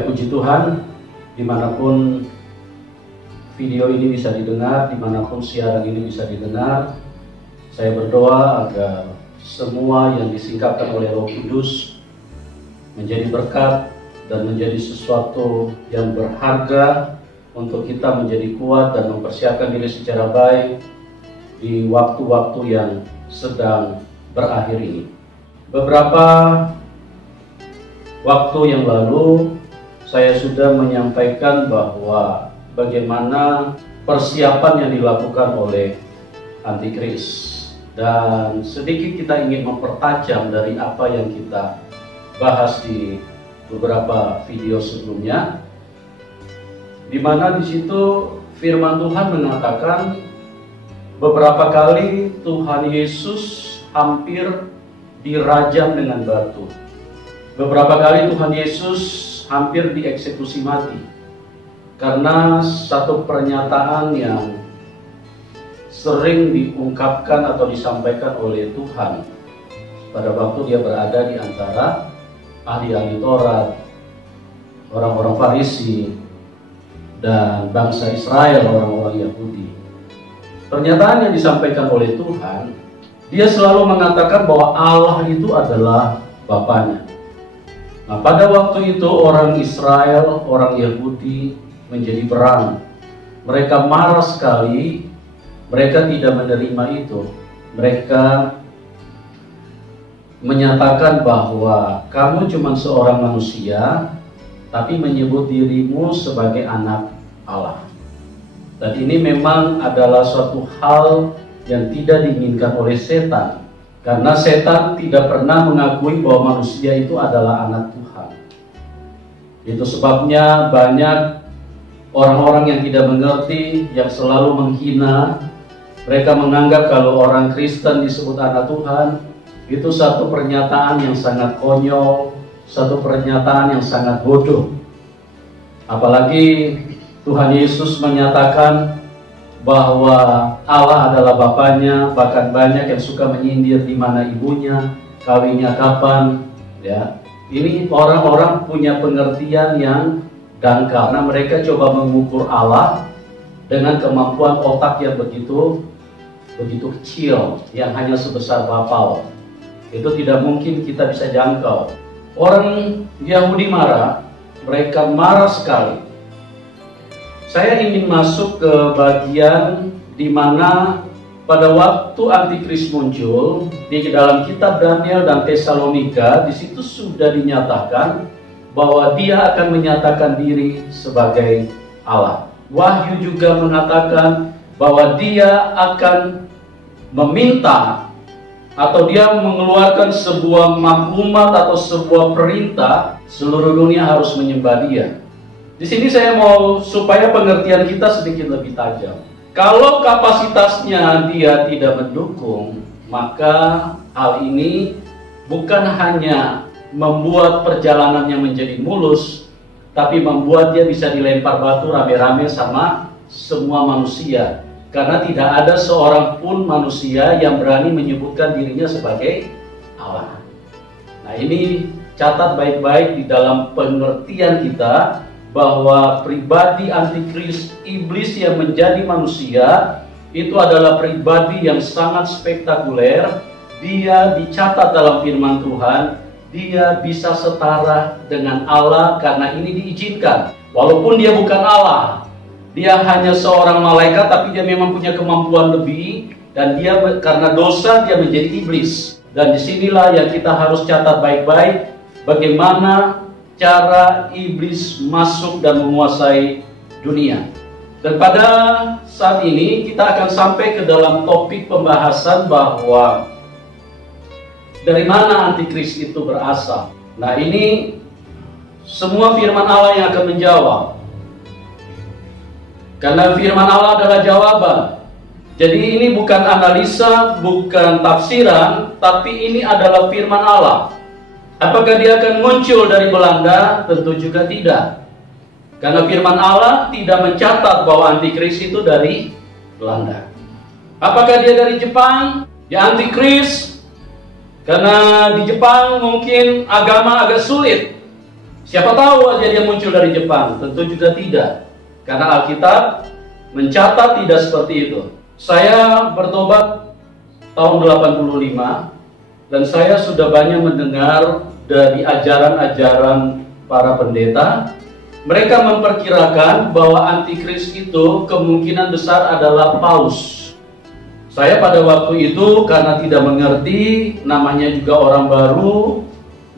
Ya, puji Tuhan, dimanapun video ini bisa didengar, dimanapun siaran ini bisa didengar, saya berdoa agar semua yang disingkapkan oleh Roh Kudus menjadi berkat dan menjadi sesuatu yang berharga untuk kita menjadi kuat dan mempersiapkan diri secara baik di waktu-waktu yang sedang berakhir ini. Beberapa waktu yang lalu saya sudah menyampaikan bahwa bagaimana persiapan yang dilakukan oleh antikris, dan sedikit kita ingin mempertajam dari apa yang kita bahas di beberapa video sebelumnya, di mana di situ firman Tuhan mengatakan beberapa kali Tuhan Yesus hampir dirajam dengan batu. Beberapa kali Tuhan Yesus hampir dieksekusi mati karena satu pernyataan yang sering diungkapkan atau disampaikan oleh Tuhan pada waktu dia berada di antara ahli-ahli Taurat, orang-orang Farisi, dan bangsa Israel, orang-orang Yahudi. Pernyataan yang disampaikan oleh Tuhan, dia selalu mengatakan bahwa Allah itu adalah Bapanya. Nah, pada waktu itu orang Israel, orang Yahudi menjadi perang. Mereka marah sekali, mereka tidak menerima itu. Mereka menyatakan bahwa kamu cuma seorang manusia, tapi menyebut dirimu sebagai anak Allah. Dan ini memang adalah suatu hal yang tidak diinginkan oleh setan, karena setan tidak pernah mengakui bahwa manusia itu adalah anak Tuhan. Itu sebabnya banyak orang-orang yang tidak mengerti, yang selalu menghina. Mereka menganggap kalau orang Kristen disebut anak Tuhan, itu satu pernyataan yang sangat konyol, satu pernyataan yang sangat bodoh. Apalagi Tuhan Yesus menyatakan bahwa Allah adalah Bapanya, bahkan banyak yang suka menyindir di mana ibunya, kawinnya kapan, ya. Ini orang-orang punya pengertian yang dangkal, karena mereka coba mengukur Allah dengan kemampuan otak yang begitu kecil, yang hanya sebesar bapau. Itu tidak mungkin kita bisa jangkau. Orang Yahudi marah, mereka marah sekali. Saya ingin masuk ke bagian di mana pada waktu antikris muncul di dalam kitab Daniel dan Tesalonika, di situ sudah dinyatakan bahwa dia akan menyatakan diri sebagai Allah. Wahyu juga mengatakan bahwa dia akan meminta atau dia mengeluarkan sebuah maklumat atau sebuah perintah, seluruh dunia harus menyembah dia. Di sini saya mau supaya pengertian kita sedikit lebih tajam. Kalau kapasitasnya dia tidak mendukung, maka hal ini bukan hanya membuat perjalanannya menjadi mulus, tapi membuat dia bisa dilempar batu rame-rame sama semua manusia. Karena tidak ada seorang pun manusia yang berani menyebutkan dirinya sebagai Allah. Nah, ini catat baik-baik di dalam pengertian kita, bahwa pribadi antikris, iblis yang menjadi manusia, itu adalah pribadi yang sangat spektakuler. Dia dicatat dalam firman Tuhan, dia bisa setara dengan Allah karena ini diizinkan. Walaupun dia bukan Allah, dia hanya seorang malaikat, tapi dia memang punya kemampuan lebih, dan dia karena dosa dia menjadi iblis. Dan disinilah yang kita harus catat baik-baik, bagaimana cara iblis masuk dan menguasai dunia. Dan pada saat ini kita akan sampai ke dalam topik pembahasan bahwa dari mana antikris itu berasal. Nah, ini semua firman Allah yang akan menjawab. Karena firman Allah adalah jawaban. Jadi ini bukan analisa, bukan tafsiran, tapi ini adalah firman Allah. Apakah dia akan muncul dari Belanda? Tentu juga tidak. Karena firman Allah tidak mencatat bahwa antikris itu dari Belanda. Apakah dia dari Jepang? Ya, antikris. Karena di Jepang mungkin agama agak sulit. Siapa tahu aja dia muncul dari Jepang? Tentu juga tidak. Karena Alkitab mencatat tidak seperti itu. Saya bertobat tahun 85 dan saya sudah banyak mendengar dari ajaran-ajaran para pendeta. Mereka memperkirakan bahwa antikris itu kemungkinan besar adalah paus. Saya pada waktu itu karena tidak mengerti, namanya juga orang baru,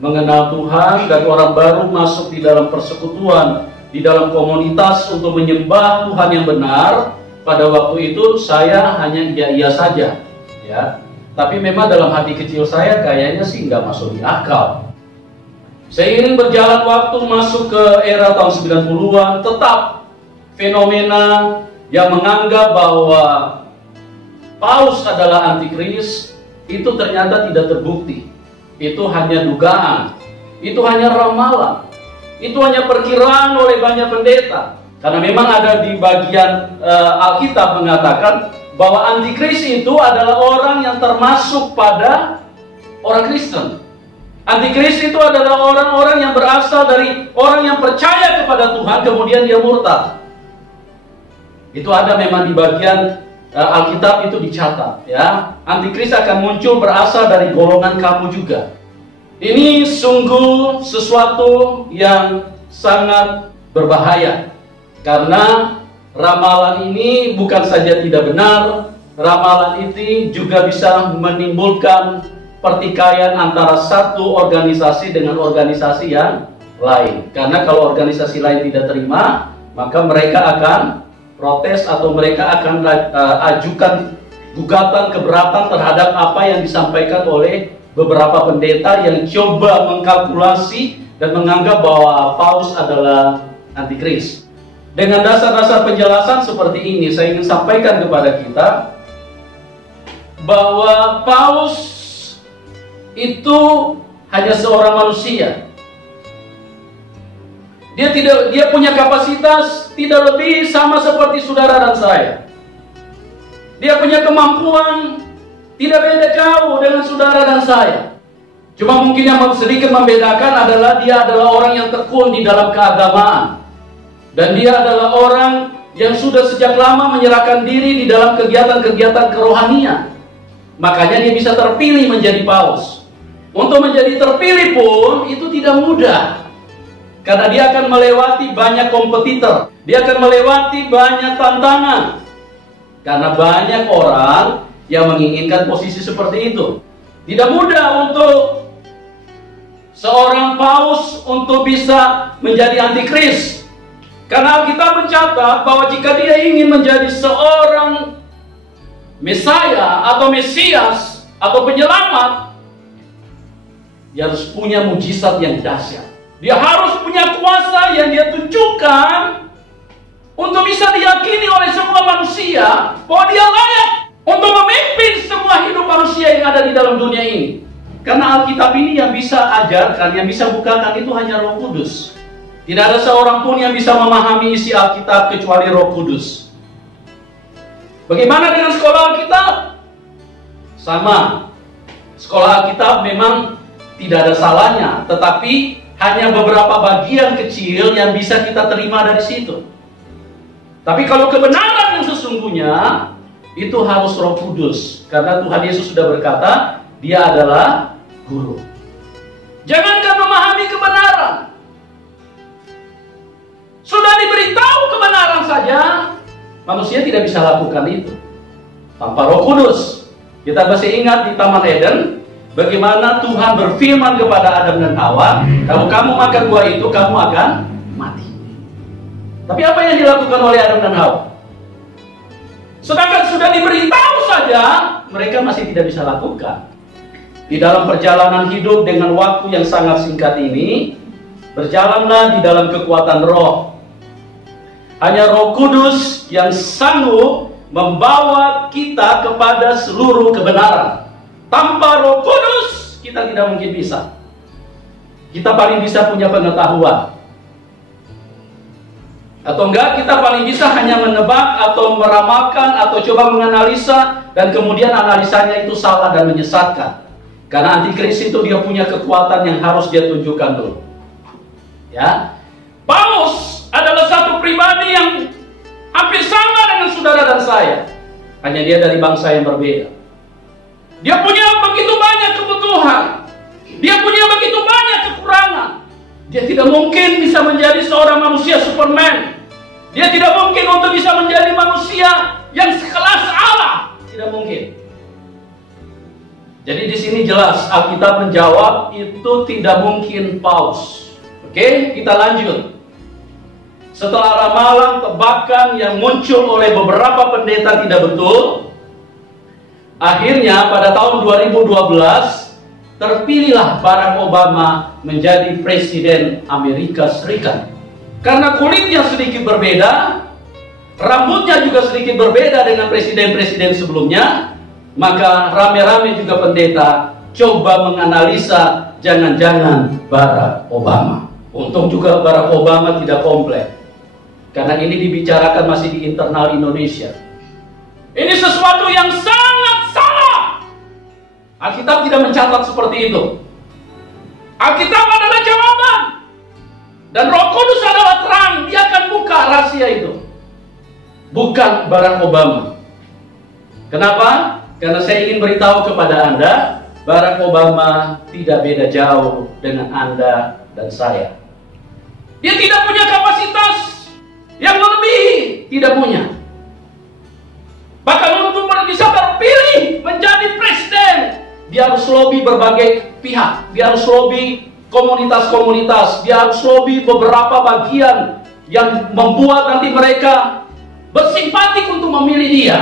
mengenal Tuhan, dan orang baru masuk di dalam persekutuan, di dalam komunitas untuk menyembah Tuhan yang benar. Pada waktu itu saya hanya iya-iya saja, ya. Tapi memang dalam hati kecil saya kayaknya sih nggak masuk di akal. Seiring berjalan waktu masuk ke era tahun 90-an, tetap fenomena yang menganggap bahwa paus adalah antikris itu ternyata tidak terbukti. Itu hanya dugaan, itu hanya ramalan, itu hanya perkiraan oleh banyak pendeta. Karena memang ada di bagian Alkitab mengatakan bahwa antikris itu adalah orang yang termasuk pada orang Kristen. Antikris itu adalah orang-orang yang berasal dari orang yang percaya kepada Tuhan, kemudian dia murtad. Itu ada memang di bagian Alkitab itu dicatat, ya. Antikris akan muncul berasal dari golongan kamu juga. Ini sungguh sesuatu yang sangat berbahaya, karena ramalan ini bukan saja tidak benar, ramalan ini juga bisa menimbulkan pertikaian antara satu organisasi dengan organisasi yang lain. Karena kalau organisasi lain tidak terima, maka mereka akan protes atau mereka akan ajukan gugatan keberatan terhadap apa yang disampaikan oleh beberapa pendeta yang coba mengkalkulasi dan menganggap bahwa paus adalah antikris. Dengan dasar-dasar penjelasan seperti ini, saya ingin sampaikan kepada kita bahwa paus itu hanya seorang manusia. Dia punya kapasitas tidak lebih sama seperti saudara dan saya. Dia punya kemampuan tidak beda jauh dengan saudara dan saya. Cuma mungkin yang sedikit membedakan adalah dia adalah orang yang tekun di dalam keagamaan. Dan dia adalah orang yang sudah sejak lama menyerahkan diri di dalam kegiatan-kegiatan kerohanian. Makanya dia bisa terpilih menjadi paus. Untuk menjadi terpilih pun itu tidak mudah. Karena dia akan melewati banyak kompetitor. Dia akan melewati banyak tantangan. Karena banyak orang yang menginginkan posisi seperti itu. Tidak mudah untuk seorang paus untuk bisa menjadi antikris. Karena Alkitab mencatat bahwa jika dia ingin menjadi seorang Mesaya atau Mesias atau penyelamat, dia harus punya mujizat yang dahsyat. Dia harus punya kuasa yang dia tunjukkan untuk bisa diyakini oleh semua manusia bahwa dia layak untuk memimpin semua hidup manusia yang ada di dalam dunia ini. Karena Alkitab ini yang bisa ajarkan, yang bisa bukakan itu hanya Roh Kudus. Tidak ada seorang pun yang bisa memahami isi Alkitab kecuali Roh Kudus. Bagaimana dengan sekolah Alkitab? Sama. Sekolah Alkitab memang tidak ada salahnya, tetapi hanya beberapa bagian kecil yang bisa kita terima dari situ. Tapi kalau kebenaran yang sesungguhnya, itu harus Roh Kudus. Karena Tuhan Yesus sudah berkata, Dia adalah guru. Jangankan memahami kebenaran, sudah diberitahu kebenaran saja, manusia tidak bisa lakukan itu tanpa Roh Kudus. Kita masih ingat di Taman Eden, bagaimana Tuhan berfirman kepada Adam dan Hawa, kalau kamu makan buah itu, kamu akan mati. Tapi apa yang dilakukan oleh Adam dan Hawa? Sedangkan sudah diberitahu saja, mereka masih tidak bisa lakukan. Di dalam perjalanan hidup dengan waktu yang sangat singkat ini, berjalanlah di dalam kekuatan roh. Hanya Roh Kudus yang sanggup membawa kita kepada seluruh kebenaran. Tanpa Roh Kudus, kita tidak mungkin bisa. Kita paling bisa punya pengetahuan. Atau enggak, kita paling bisa hanya menebak atau meramalkan atau coba menganalisa, dan kemudian analisanya itu salah dan menyesatkan. Karena antikris itu dia punya kekuatan yang harus dia tunjukkan dulu. Ya, Paulus adalah satu pribadi yang hampir sama dengan saudara dan saya. Hanya dia dari bangsa yang berbeda. Dia punya begitu banyak kebutuhan. Dia punya begitu banyak kekurangan. Dia tidak mungkin bisa menjadi seorang manusia Superman. Dia tidak mungkin untuk bisa menjadi manusia yang sekelas Allah. Tidak mungkin. Jadi di sini jelas Alkitab menjawab itu tidak mungkin Paulus. Oke, kita lanjut. Setelah ramalan tebakan yang muncul oleh beberapa pendeta tidak betul, akhirnya pada tahun 2012 terpilihlah Barack Obama menjadi Presiden Amerika Serikat. Karena kulitnya sedikit berbeda, rambutnya juga sedikit berbeda dengan presiden-presiden sebelumnya, maka rame-rame juga pendeta coba menganalisa jangan-jangan Barack Obama. Untung juga Barack Obama tidak komplain, karena ini dibicarakan masih di internal Indonesia. Ini sesuatu yang sangat salah. Alkitab tidak mencatat seperti itu. Alkitab adalah jawaban. Dan Roh Kudus adalah terang. Dia akan buka rahasia itu. Bukan Barack Obama. Kenapa? Karena saya ingin beritahu kepada Anda, Barack Obama tidak beda jauh dengan Anda dan saya. Dia tidak punya kapasitas yang lebih, tidak punya. Bahkan untuk bisa terpilih menjadi presiden, dia harus lobby berbagai pihak. Dia harus lobby komunitas-komunitas. Dia harus lobby beberapa bagian yang membuat nanti mereka bersimpatik untuk memilih dia.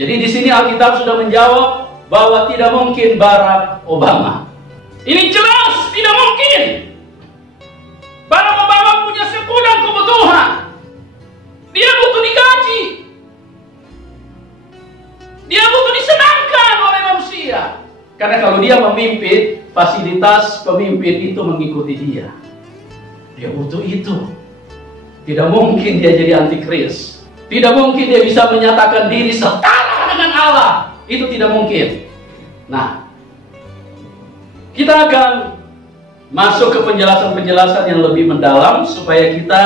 Jadi di sini Alkitab sudah menjawab bahwa tidak mungkin Barack Obama. Ini jelas tidak mungkin. Barack Obama punya segudang kebutuhan. Dia butuh digaji. Dia butuh disenangkan oleh manusia. Karena kalau dia memimpin, fasilitas pemimpin itu mengikuti dia. Dia butuh itu. Tidak mungkin dia jadi antikris. Tidak mungkin dia bisa menyatakan diri setara dengan Allah. Itu tidak mungkin. Nah, kita akan masuk ke penjelasan-penjelasan yang lebih mendalam supaya kita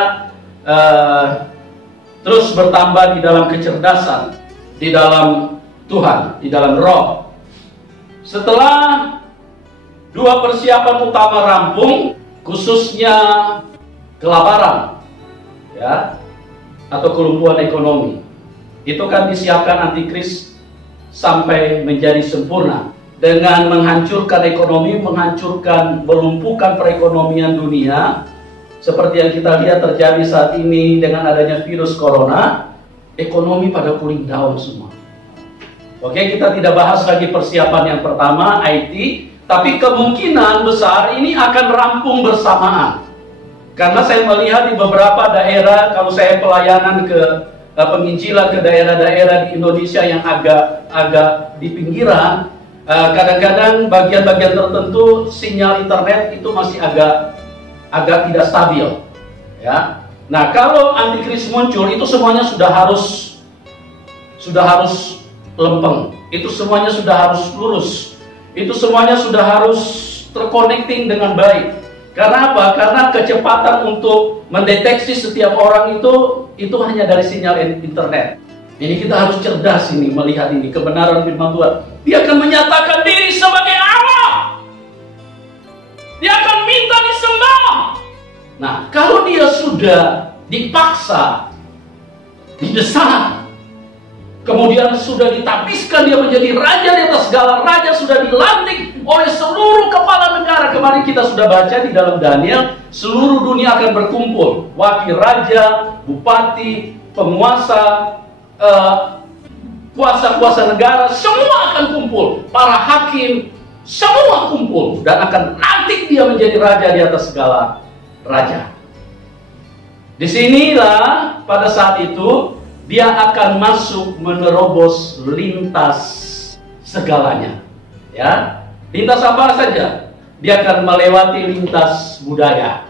terus bertambah di dalam kecerdasan, di dalam Tuhan, di dalam Roh. Setelah dua persiapan utama rampung, khususnya kelaparan, ya, atau kelumpuhan ekonomi, itu kan disiapkan antikris sampai menjadi sempurna dengan menghancurkan ekonomi, melumpuhkan perekonomian dunia, seperti yang kita lihat terjadi saat ini dengan adanya virus corona. Ekonomi pada cooling down semua. Oke, kita tidak bahas lagi persiapan yang pertama, IT, tapi kemungkinan besar ini akan rampung bersamaan. Karena saya melihat di beberapa daerah, kalau saya pelayanan ke penginjilan ke daerah-daerah di Indonesia yang agak di pinggiran, kadang-kadang bagian-bagian tertentu sinyal internet itu masih agak tidak stabil, ya. Nah, kalau antikris muncul, itu semuanya sudah harus lempeng, itu semuanya sudah harus lurus, itu semuanya sudah harus terconnecting dengan baik. Karena apa? Karena kecepatan untuk mendeteksi setiap orang itu hanya dari sinyal internet. Ini kita harus cerdas ini, melihat ini kebenaran firman Tuhan. Dia akan menyatakan diri sebagai Allah. Dia akan minta disembah. Nah, kalau dia sudah dipaksa, didesak, kemudian sudah ditapiskan dia menjadi raja di atas segala raja, sudah dilantik oleh seluruh kepala negara. Kemarin kita sudah baca di dalam Daniel, seluruh dunia akan berkumpul. Wakil raja, bupati, penguasa, kuasa-kuasa negara, semua akan kumpul. Para hakim, semua kumpul. Dan akan lantik dia menjadi raja di atas segala raja. Disinilah pada saat itu dia akan masuk menerobos lintas segalanya, ya. Lintas apa saja? Dia akan melewati lintas budaya.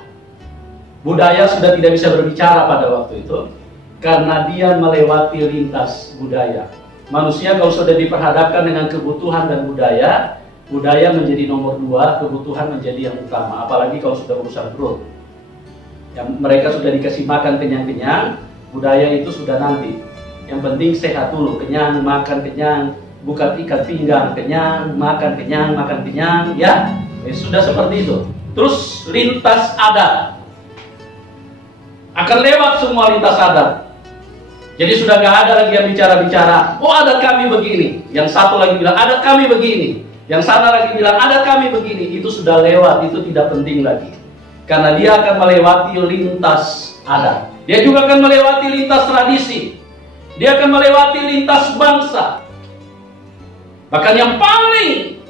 Budaya sudah tidak bisa berbicara pada waktu itu, karena dia melewati lintas budaya. Manusia kalau sudah diperhadapkan dengan kebutuhan dan budaya, budaya menjadi nomor 2, kebutuhan menjadi yang utama. Apalagi kalau sudah urusan perut. Yang mereka sudah dikasih makan kenyang-kenyang, budaya itu sudah nanti. Yang penting sehat dulu, kenyang, makan kenyang, bukan ikat pinggang, kenyang, makan kenyang, ya. Sudah seperti itu. Terus lintas adat. Akan lewat semua lintas adat. Jadi sudah nggak ada lagi yang bicara-bicara, oh adat kami begini. Yang satu lagi bilang adat kami begini. Yang sana lagi bilang adat kami begini. Itu sudah lewat, itu tidak penting lagi. Karena dia akan melewati lintas adat. Dia juga akan melewati lintas tradisi. Dia akan melewati lintas bangsa. Bahkan yang paling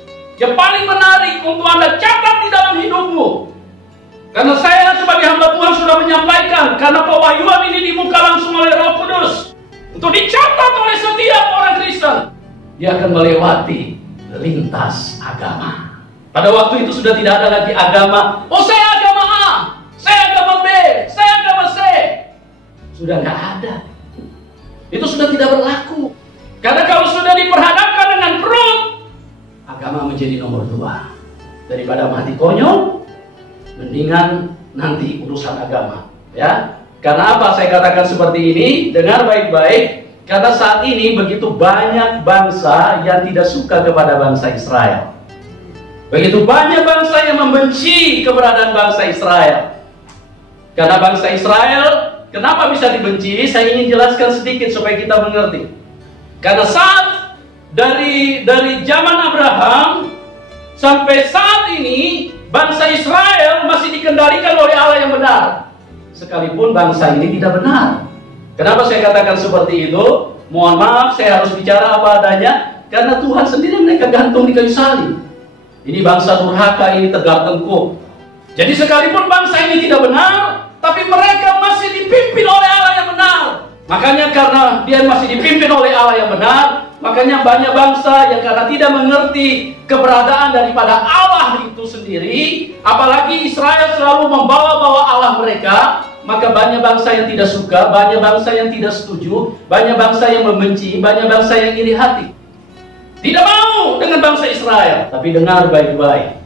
menarik untuk Anda catat di dalam hidupmu. Karena saya sebagai hamba Tuhan sudah menyampaikan, karena pewahyuan ini dibuka langsung oleh Roh Kudus untuk dicatat oleh setiap orang Kristen. Dia akan melewati lintas agama. Pada waktu itu sudah tidak ada lagi agama. Oh, saya agama A, saya agama B, saya agama C. Sudah nggak ada. Itu sudah tidak berlaku. Karena kalau sudah diperhadapkan dengan perut, agama menjadi nomor 2. Daripada mati konyol, mendingan nanti urusan agama, ya. Karena apa saya katakan seperti ini? Dengar baik-baik. Karena saat ini begitu banyak bangsa yang tidak suka kepada bangsa Israel. Begitu banyak bangsa yang membenci keberadaan bangsa Israel. Karena bangsa Israel, kenapa bisa dibenci? Saya ingin jelaskan sedikit supaya kita mengerti. Karena saat dari zaman Abraham sampai saat ini, bangsa Israel masih dikendalikan oleh Allah yang benar. Sekalipun bangsa ini tidak benar. Kenapa saya katakan seperti itu? Mohon maaf, saya harus bicara apa adanya. Karena Tuhan sendiri mereka gantung di kayu salib. Ini bangsa durhaka, ini tegak tengkuk. Jadi sekalipun bangsa ini tidak benar, tapi mereka masih dipimpin oleh Allah yang benar. Makanya karena dia masih dipimpin oleh Allah yang benar, makanya banyak bangsa yang karena tidak mengerti keberadaan daripada Allah itu sendiri, apalagi Israel selalu membawa-bawa Allah mereka, maka banyak bangsa yang tidak suka, banyak bangsa yang tidak setuju, banyak bangsa yang membenci, banyak bangsa yang iri hati. Tidak mau dengan bangsa Israel. Tapi dengar baik-baik.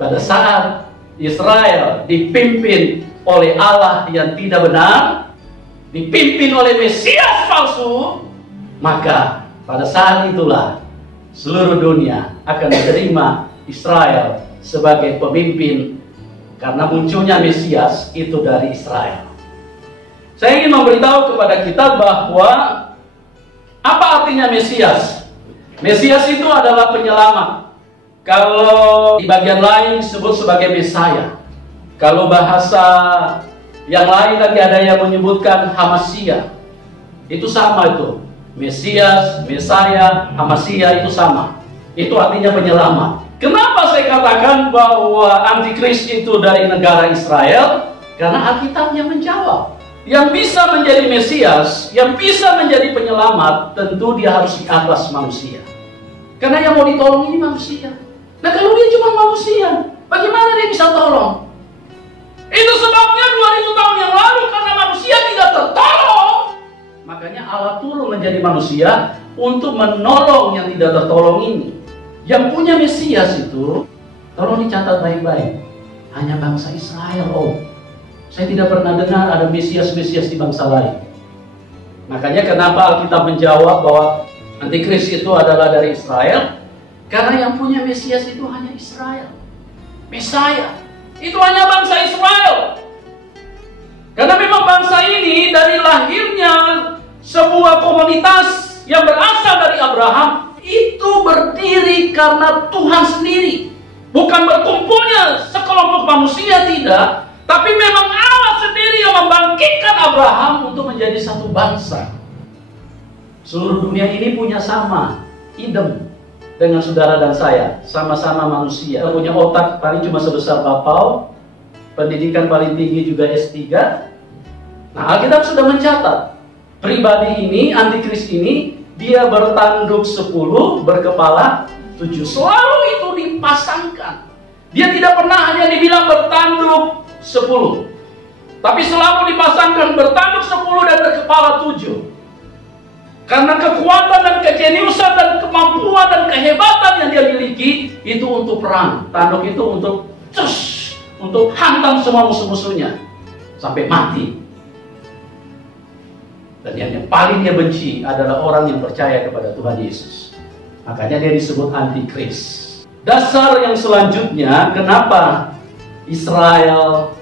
Pada saat Israel dipimpin oleh Allah yang tidak benar, dipimpin oleh Mesias palsu, maka pada saat itulah seluruh dunia akan menerima Israel sebagai pemimpin, karena munculnya Mesias itu dari Israel. Saya ingin memberitahu kepada kita bahwa apa artinya Mesias? Mesias itu adalah penyelamat. Kalau di bagian lain disebut sebagai Mesaya. Kalau bahasa yang lain lagi ada yang menyebutkan Hamasia. Itu sama itu. Mesias, Mesaya, Hamasia itu sama. Itu artinya penyelamat. Kenapa saya katakan bahwa antikris itu dari negara Israel? Karena Alkitabnya menjawab. Yang bisa menjadi Mesias, yang bisa menjadi penyelamat, tentu dia harus di atas manusia. Karena yang mau ditolong ini manusia. Nah kalau dia cuma manusia, bagaimana dia bisa tolong? Itu sebabnya 2000 tahun yang lalu, karena manusia tidak tertolong, makanya Allah turun menjadi manusia untuk menolong yang tidak tertolong ini. Yang punya Mesias itu, tolong dicatat baik-baik, hanya bangsa Israel. Oh, saya tidak pernah dengar ada Mesias-Mesias di bangsa lain. Makanya kenapa Alkitab menjawab bahwa Antikris itu adalah dari Israel? Karena yang punya Mesias itu hanya Israel. Mesaya itu hanya bangsa Israel. Karena memang bangsa ini dari lahirnya sebuah komunitas yang berasal dari Abraham, itu berdiri karena Tuhan sendiri. Bukan berkumpulnya sekelompok manusia, tidak. Tapi memang Allah sendiri yang membangkitkan Abraham untuk menjadi satu bangsa. Seluruh dunia ini punya sama idem dengan saudara dan saya, sama-sama manusia. Kita punya otak paling cuma sebesar bapau, pendidikan paling tinggi juga S3. Nah, Alkitab sudah mencatat, pribadi ini, antikris ini, dia bertanduk 10, berkepala 7. Selalu itu dipasangkan. Dia tidak pernah hanya dibilang bertanduk 10, tapi selalu dipasangkan bertanduk 10 dan berkepala 7. Karena kekuatan dan dan kejeniusan dan kemampuan dan kehebatan yang dia miliki itu untuk perang. Tanduk itu untuk hantam semua musuh-musuhnya sampai mati. Dan yang paling dia benci adalah orang yang percaya kepada Tuhan Yesus. Makanya dia disebut antikris. Dasar yang selanjutnya, kenapa Israel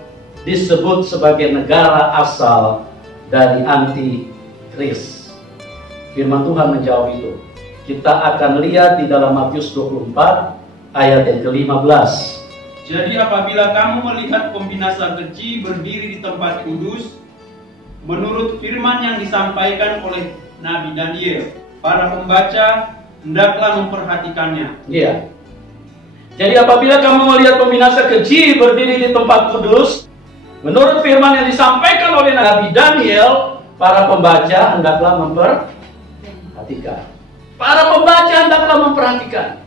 disebut sebagai negara asal dari antikris? Firman Tuhan menjawab itu. Kita akan lihat di dalam Matius 24 ayat yang ke-15. Jadi apabila kamu melihat pembinasa keji berdiri di tempat kudus, menurut firman yang disampaikan oleh Nabi Daniel, para pembaca hendaklah memperhatikannya. Iya. Jadi apabila kamu melihat pembinasa keji berdiri di tempat kudus, menurut firman yang disampaikan oleh Nabi Daniel, para pembaca hendaklah memperhatikan. Para pembaca hendaklah memperhatikan.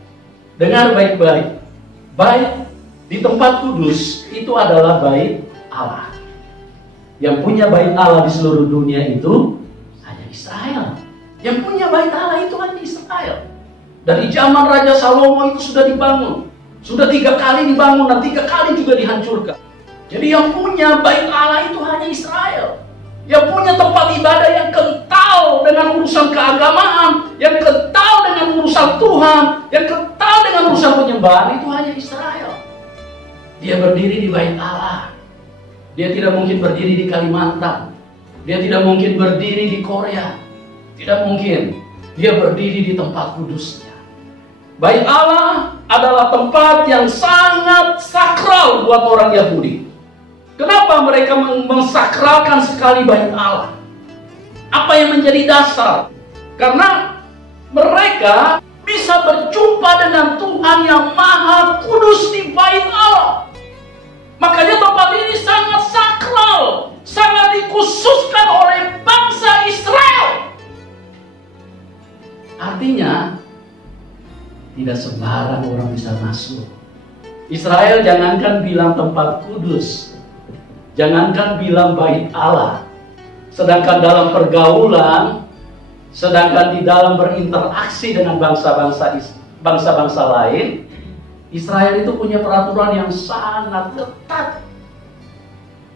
Dengar baik-baik. Bait di tempat kudus itu adalah bait Allah. Yang punya bait Allah di seluruh dunia itu hanya Israel. Yang punya bait Allah itu hanya Israel. Dari zaman Raja Salomo itu sudah dibangun. Sudah 3 kali dibangun dan 3 kali juga dihancurkan. Jadi yang punya bait Allah itu hanya Israel. Yang punya tempat ibadah yang kental dengan urusan keagamaan, yang kental dengan urusan Tuhan, yang kental dengan urusan penyembahan itu hanya Israel. Dia berdiri di bait Allah. Dia tidak mungkin berdiri di Kalimantan. Dia tidak mungkin berdiri di Korea. Tidak mungkin. Dia berdiri di tempat kudusnya. Bait Allah adalah tempat yang sangat sakral buat orang Yahudi. Kenapa mereka mensakralkan sekali bait Allah? Apa yang menjadi dasar? Karena mereka bisa berjumpa dengan Tuhan yang Maha Kudus di bait Allah. Makanya tempat ini sangat sakral, sangat dikhususkan oleh bangsa Israel. Artinya, tidak sembarang orang bisa masuk. Israel jangankan bilang tempat kudus, jangankan bilang bait Allah. Sedangkan dalam pergaulan, sedangkan di dalam berinteraksi dengan bangsa-bangsa lain, Israel itu punya peraturan yang sangat ketat.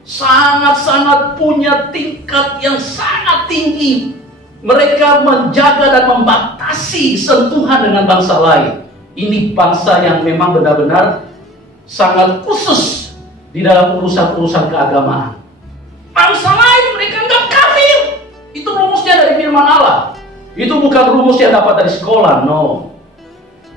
Sangat-sangat punya tingkat yang sangat tinggi. Mereka menjaga dan membatasi sentuhan dengan bangsa lain. Ini bangsa yang memang benar-benar sangat khusus di dalam urusan-urusan keagamaan. Bangsa lain mereka nggak kafir. Itu rumusnya dari firman Allah. Itu bukan rumus yang dapat dari sekolah, no.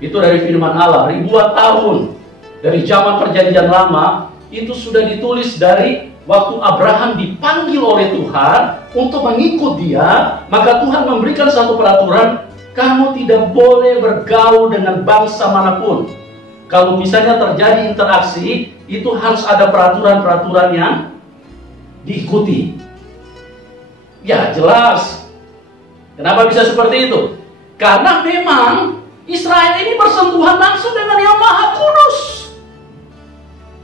Itu dari firman Allah. Ribuan tahun dari zaman perjanjian lama itu sudah ditulis dari waktu Abraham dipanggil oleh Tuhan untuk mengikut dia. Maka Tuhan memberikan satu peraturan, kamu tidak boleh bergaul dengan bangsa manapun. Kalau misalnya terjadi interaksi, itu harus ada peraturan-peraturan yang diikuti. Ya jelas. Kenapa bisa seperti itu? Karena memang Israel ini bersentuhan langsung dengan yang Maha Kudus,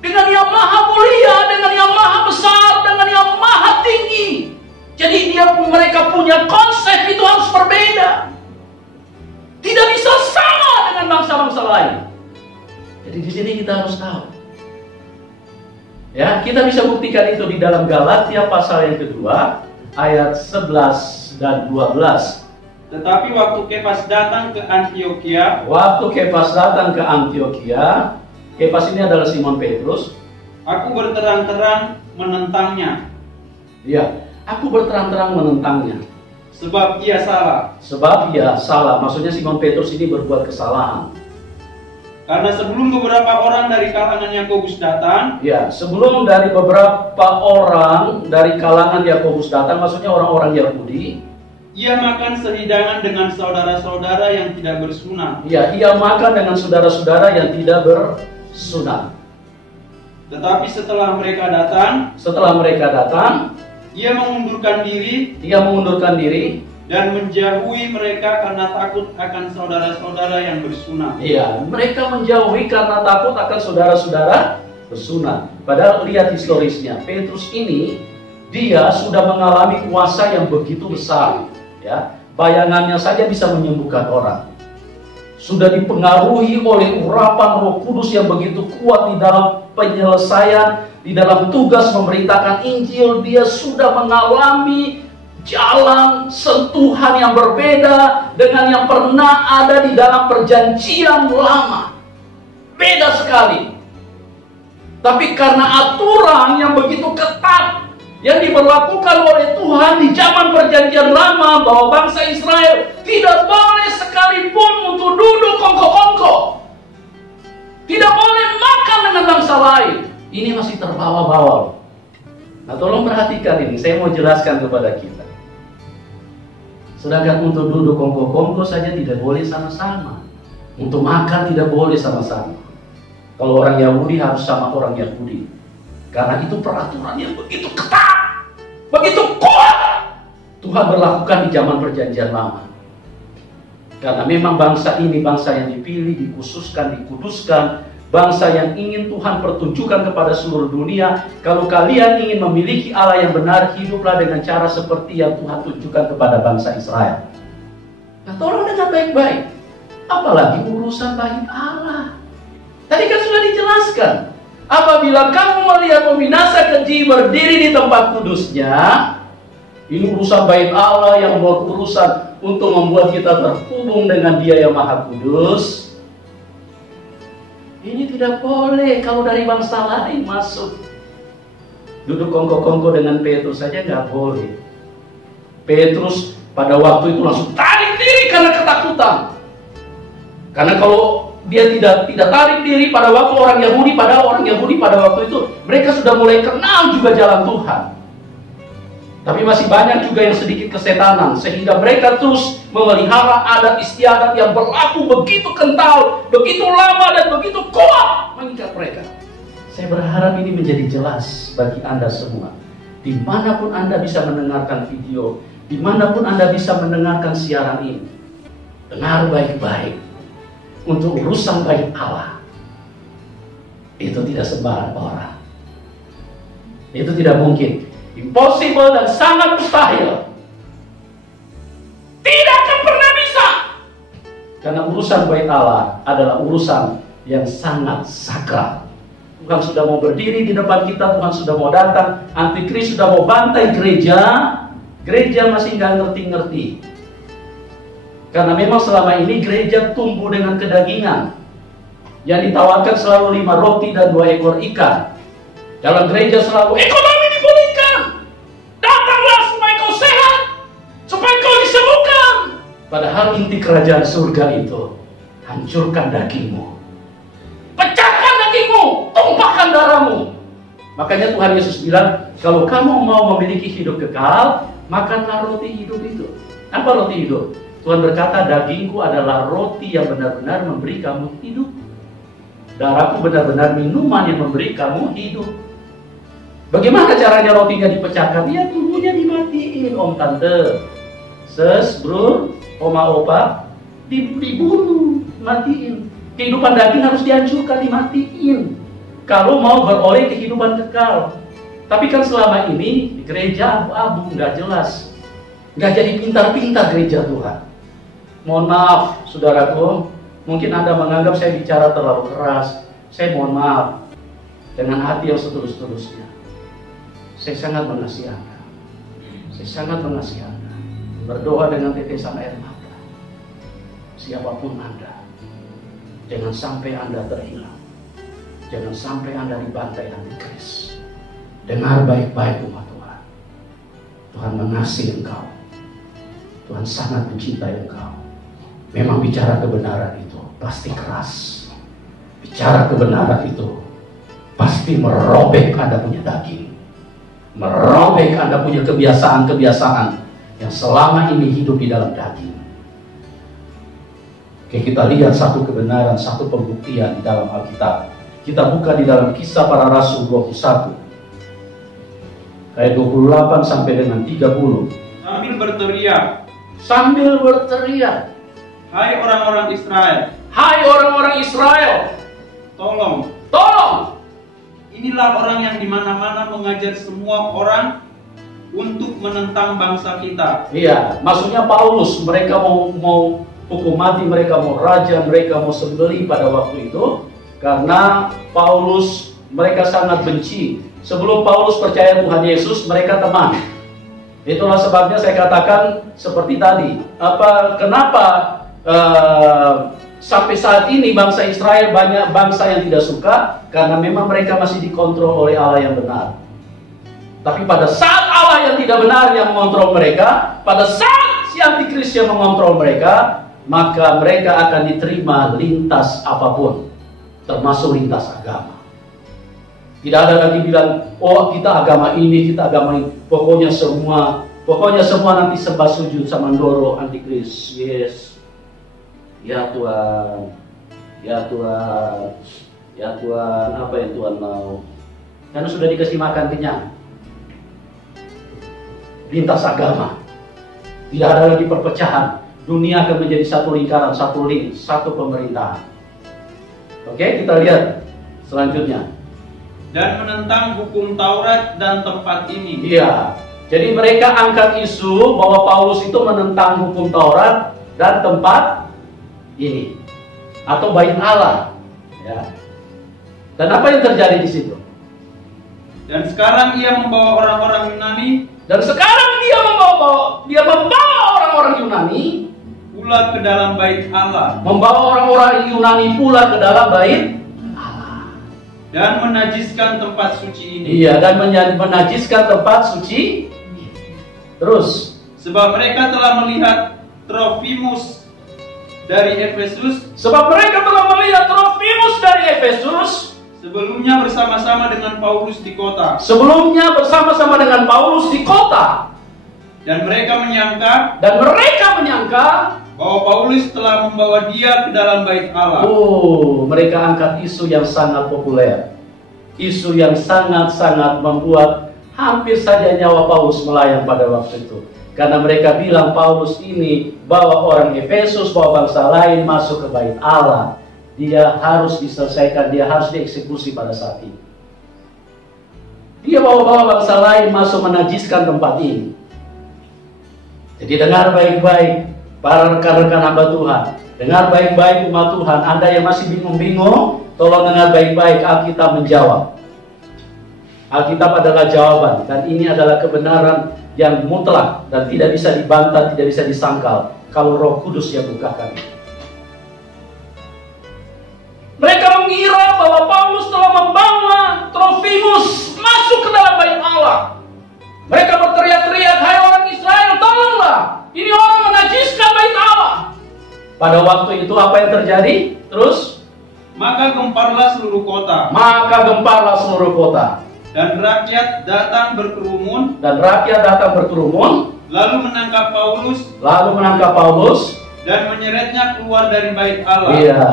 dengan yang Maha Mulia, dengan yang Maha Besar, dengan yang Maha Tinggi. Jadi mereka punya konsep itu harus berbeda. Tidak bisa sama dengan bangsa-bangsa lain. Jadi di sini kita harus tahu. Ya, kita bisa buktikan itu di dalam Galatia pasal yang kedua, ayat 11 dan 12. Tetapi waktu Kefas datang ke Antiokhia, Kefas ini adalah Simon Petrus. Aku berterang-terang menentangnya. Ya, aku berterang-terang menentangnya. Sebab ia salah. Maksudnya Simon Petrus ini berbuat kesalahan. Karena sebelum beberapa orang dari kalangan Yakobus datang. Ya, sebelum dari beberapa orang dari kalangan Yakobus datang, maksudnya orang-orang Yahudi. Ia makan sehidangan dengan saudara-saudara yang tidak bersunat. Ya, ia makan dengan saudara-saudara yang tidak bersunat. Tetapi setelah mereka datang, ia mengundurkan diri dan menjauhi mereka karena takut akan saudara-saudara yang bersunat. Iya, mereka menjauhi karena takut akan saudara-saudara bersunat. Padahal lihat historisnya, Petrus ini dia sudah mengalami kuasa yang begitu besar. Ya, bayangannya saja bisa menyembuhkan orang. Sudah dipengaruhi oleh urapan Roh Kudus yang begitu kuat di dalam penyelesaian, di dalam tugas memberitakan Injil. Dia sudah mengalami jalan sentuhan yang berbeda dengan yang pernah ada di dalam perjanjian lama. Beda sekali. Tapi karena aturan yang begitu ketat yang diberlakukan oleh Tuhan di zaman perjanjian lama, bahwa bangsa Israel tidak boleh sekalipun untuk duduk kongko-kongko, tidak boleh makan dengan bangsa lain. Ini masih terbawa-bawa. Nah, tolong perhatikan ini, saya mau jelaskan kepada kita. Sedangkan untuk duduk kongko-kongko saja tidak boleh sama-sama, untuk makan tidak boleh sama-sama. Kalau orang Yahudi harus sama orang Yahudi, karena itu peraturan yang begitu ketat, begitu kuat Tuhan berlakukan di zaman perjanjian lama. Karena memang bangsa ini bangsa yang dipilih, dikhususkan, dikuduskan, bangsa yang ingin Tuhan pertunjukkan kepada seluruh dunia. Kalau kalian ingin memiliki Allah yang benar, hiduplah dengan cara seperti yang Tuhan tunjukkan kepada bangsa Israel. Nah, tolong dengar baik-baik, apalagi urusan bait Allah. Tadi kan sudah dijelaskan, apabila kamu melihat pembinasa keji berdiri di tempat kudusnya, ini urusan bait Allah yang berurusan untuk membuat kita terhubung dengan Dia yang Maha Kudus. Ini tidak boleh kalau dari bangsa lain masuk. Duduk kongko-kongko dengan Petrus saja nggak boleh. Petrus pada waktu itu langsung tarik diri karena ketakutan. Karena kalau dia tidak tarik diri pada waktu orang Yahudi, padahal orang Yahudi pada waktu itu mereka sudah mulai kenal juga jalan Tuhan. Tapi masih banyak juga yang sedikit kesetanan, sehingga mereka terus memelihara adat istiadat yang berlaku begitu kental, begitu lama dan begitu kuat mengikat mereka. Saya berharap ini menjadi jelas bagi Anda semua. Dimanapun Anda bisa mendengarkan video, dimanapun Anda bisa mendengarkan siaran ini, dengar baik-baik. Untuk urusan bait Allah itu tidak sembarang orang. Itu tidak mungkin, impossible dan sangat mustahil. Tidak akan pernah bisa. Karena urusan bait Allah adalah urusan yang sangat sakral. Tuhan sudah mau berdiri di depan kita, Tuhan sudah mau datang, antikris sudah mau bantai gereja. Gereja masih nggak ngerti-ngerti. Karena memang selama ini gereja tumbuh dengan kedagingan. Yang ditawarkan selalu 5 roti dan 2 ekor ikan. Dalam gereja selalu ekonomi dipulihkan. Datanglah supaya kau sehat, supaya kau disembuhkan. Padahal inti kerajaan surga itu, hancurkan dagingmu, pecahkan dagingmu, tumpahkan darahmu. Makanya Tuhan Yesus bilang, kalau kamu mau memiliki hidup kekal, makanlah roti hidup itu. Apa roti hidup? Tuhan berkata, dagingku adalah roti yang benar-benar memberi kamu hidup. Darahku benar-benar minuman yang memberi kamu hidup. Bagaimana caranya rotinya dipecahkan? Ya, tubuhnya dimatiin, om tante, ses, bro, oma opa, dibunuh, matiin. Kehidupan daging harus dihancurkan, dimatiin. Kalau mau beroleh kehidupan kekal. Tapi kan selama ini di gereja abu-abu, nggak jelas. Nggak jadi pintar-pintar gereja Tuhan. Mohon maaf, saudaraku, mungkin Anda menganggap saya bicara terlalu keras. Saya mohon maaf, dengan hati yang setulus-tulusnya. Saya sangat mengasihi Anda. Saya sangat mengasihi Anda. Berdoa dengan tetesan air mata. Siapapun Anda, jangan sampai Anda terhilang. Jangan sampai Anda dibantai antikris. Dengar baik-baik umat Tuhan. Tuhan mengasihi engkau. Tuhan sangat mencintai engkau. Memang bicara kebenaran itu pasti keras. Bicara kebenaran itu pasti merobek Anda punya daging. Merobek Anda punya kebiasaan-kebiasaan yang selama ini hidup di dalam daging. Oke, kita lihat satu kebenaran, satu pembuktian di dalam Alkitab. Kita buka di dalam Kisah Para Rasul 21. Ayat 28 sampai dengan 30. Sambil berteriak. Hai orang-orang Israel. Hai orang-orang Israel. Tolong. Inilah orang yang dimana-mana mengajar semua orang untuk menentang bangsa kita. Iya, maksudnya Paulus, mereka mau hukum mati, mereka mau raja, mereka mau sembelih pada waktu itu, karena Paulus mereka sangat benci. Sebelum Paulus percaya Tuhan Yesus, mereka teman. Itulah sebabnya saya katakan seperti tadi, kenapa sampai saat ini bangsa Israel banyak bangsa yang tidak suka, karena memang mereka masih dikontrol oleh Allah yang benar. Tapi pada saat Allah yang tidak benar yang mengontrol mereka, pada saat si antikris yang mengontrol mereka, maka mereka akan diterima lintas apapun, termasuk lintas agama. Tidak ada lagi bilang, oh kita agama ini, kita agama ini. Pokoknya semua nanti sembah sujud sama Ndoro antikris. Yes. Ya Tuhan. Ya Tuhan. Ya Tuhan, apa yang Tuhan mau? Karena sudah dikasih makan kenyang. Lintas agama. Tidak ada lagi perpecahan. Dunia akan menjadi satu lingkaran, satu link, satu pemerintahan. Oke, kita lihat selanjutnya. Dan menentang hukum Taurat dan tempat ini. Iya. Jadi mereka angkat isu bahwa Paulus itu menentang hukum Taurat dan tempat ini atau bait Allah. Ya. Dan apa yang terjadi di situ? Dan sekarang ia membawa orang-orang Yunani. Dan sekarang dia membawa orang-orang Yunani pula ke dalam bait Allah. Membawa orang-orang Yunani pula ke dalam bait dan menajiskan tempat suci ini. Iya, dan menajiskan tempat suci. Terus, sebab mereka telah melihat Trofimus dari Efesus. Sebab mereka telah melihat Trofimus dari Efesus. Sebelumnya bersama-sama dengan Paulus di kota. Sebelumnya bersama-sama dengan Paulus di kota. Dan mereka menyangka bahwa Paulus telah membawa dia ke dalam bait Allah. Oh, mereka angkat isu yang sangat populer. Isu yang sangat-sangat membuat hampir saja nyawa Paulus melayang pada waktu itu. Karena mereka bilang Paulus ini bawa orang Efesus, bawa bangsa lain masuk ke bait Allah. Dia harus diselesaikan, dia harus dieksekusi pada saat ini. Dia bawa bangsa lain masuk menajiskan tempat ini. Jadi dengar baik-baik. Para rekan-rekan hamba Tuhan, dengar baik-baik umat Tuhan. Anda yang masih bingung-bingung, tolong dengar baik-baik. Alkitab menjawab. Alkitab adalah jawaban, dan ini adalah kebenaran yang mutlak dan tidak bisa dibantah, tidak bisa disangkal kalau Roh Kudus yang bukakan. Mereka mengira bahwa Paulus telah membawa Trofimus masuk ke dalam bait Allah. Mereka berteriak-teriak, hai orang Israel, tolonglah! Ini orang menajiskan bait Allah. Pada waktu itu apa yang terjadi? Terus? Maka gemparlah seluruh kota. Dan rakyat datang berkerumun. Lalu menangkap Paulus. Dan menyeretnya keluar dari bait Allah. Iya.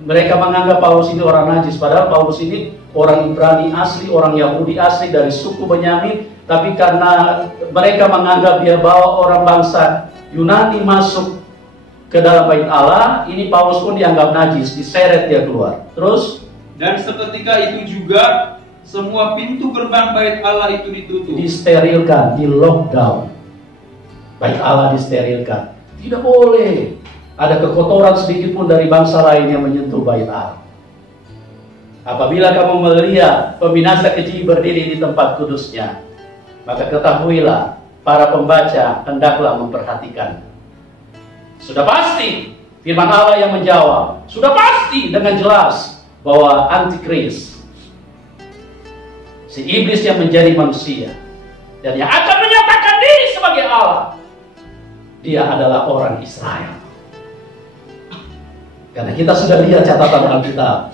Mereka menganggap Paulus ini orang najis. Padahal Paulus ini orang Ibrani asli, orang Yahudi asli dari suku Benyamin. Tapi karena mereka menganggap dia bawa orang bangsa Yunani masuk ke dalam bait Allah, ini Paulus pun dianggap najis, diseret dia keluar. Terus? Dan seketika itu juga semua pintu gerbang bait Allah itu ditutup. Disterilkan, di lockdown. Bait Allah disterilkan. Tidak boleh ada kekotoran sedikit pun dari bangsa lain yang menyentuh bait Allah. Apabila kamu melihat pembinasa keji berdiri di tempat kudusnya, maka ketahuilah para pembaca hendaklah memperhatikan. Sudah pasti firman Allah yang menjawab. Sudah pasti dengan jelas bahwa antikris, si iblis yang menjadi manusia dan yang akan menyatakan diri sebagai Allah, dia adalah orang Israel. Karena kita sudah lihat catatan Alkitab,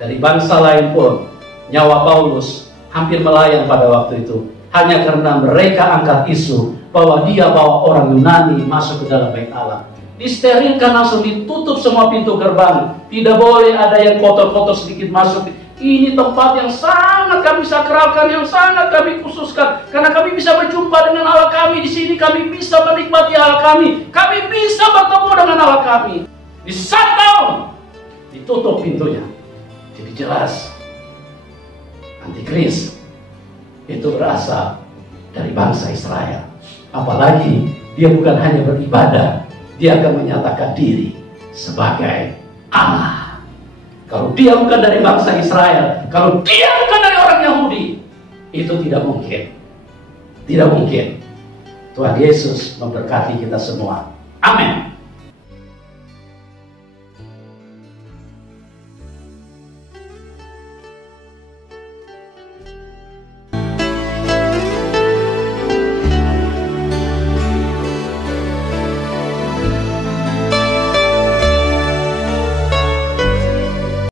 dari bangsa lain pun nyawa Paulus hampir melayang pada waktu itu, hanya karena mereka angkat isu bahwa dia bawa orang Yunani masuk ke dalam bait Allah. Disterilkan, langsung ditutup semua pintu gerbang. Tidak boleh ada yang kotor-kotor sedikit masuk. Ini tempat yang sangat kami sakralkan, yang sangat kami khususkan, karena kami bisa berjumpa dengan Allah kami di sini. Kami bisa menikmati Allah kami. Kami bisa bertemu dengan Allah kami. Di shutdown, ditutup pintunya. Jadi jelas, antikris itu berasal dari bangsa Israel. Apalagi dia bukan hanya beribadah, dia akan menyatakan diri sebagai Allah. Kalau dia bukan dari bangsa Israel, kalau dia bukan dari orang Yahudi, itu tidak mungkin. Tidak mungkin. Tuhan Yesus memberkati kita semua. Amin.